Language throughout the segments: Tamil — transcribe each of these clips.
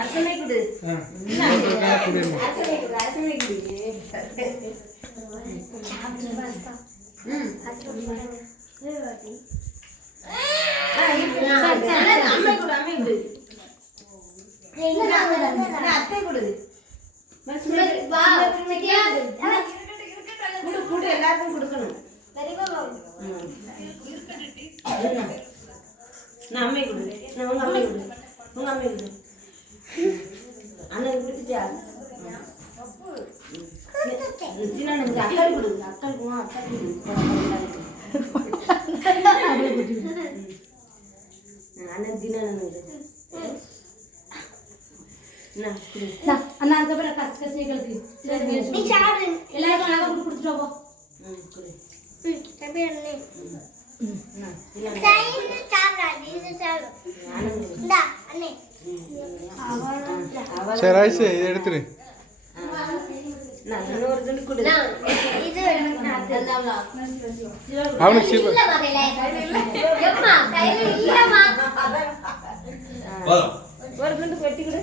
அரசனை கொடு. அரசனை கொடு. அத்தை கொடு. எல்லாருக்கும் கொடுக்கணும். நான் அம்மை கொடு. உங்க அம்மை கொடு. உங்க அம்மை கொடு. அண்ணன் கொடுத்துட்டியா? சின்ன அக்காள் கொடு. அக்காளுக்குமா அக்காள் கொடு. அண்ணன் தின அண்ணா அதுக்கப்புறம் கசகசை கலக்கு எல்லாருக்கும் கொடுத்துட்டு போ. சரி ஐசு இதை எடுத்துரு. அவனுக்கு ஒரு துண்டு வெட்டி கொடு.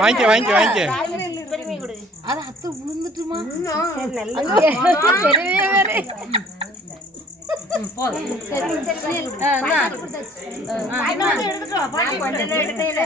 வாங்கிக்க வாங்கிக்க வாங்கிக்க. அது அத்து விழுந்துட்டுமா?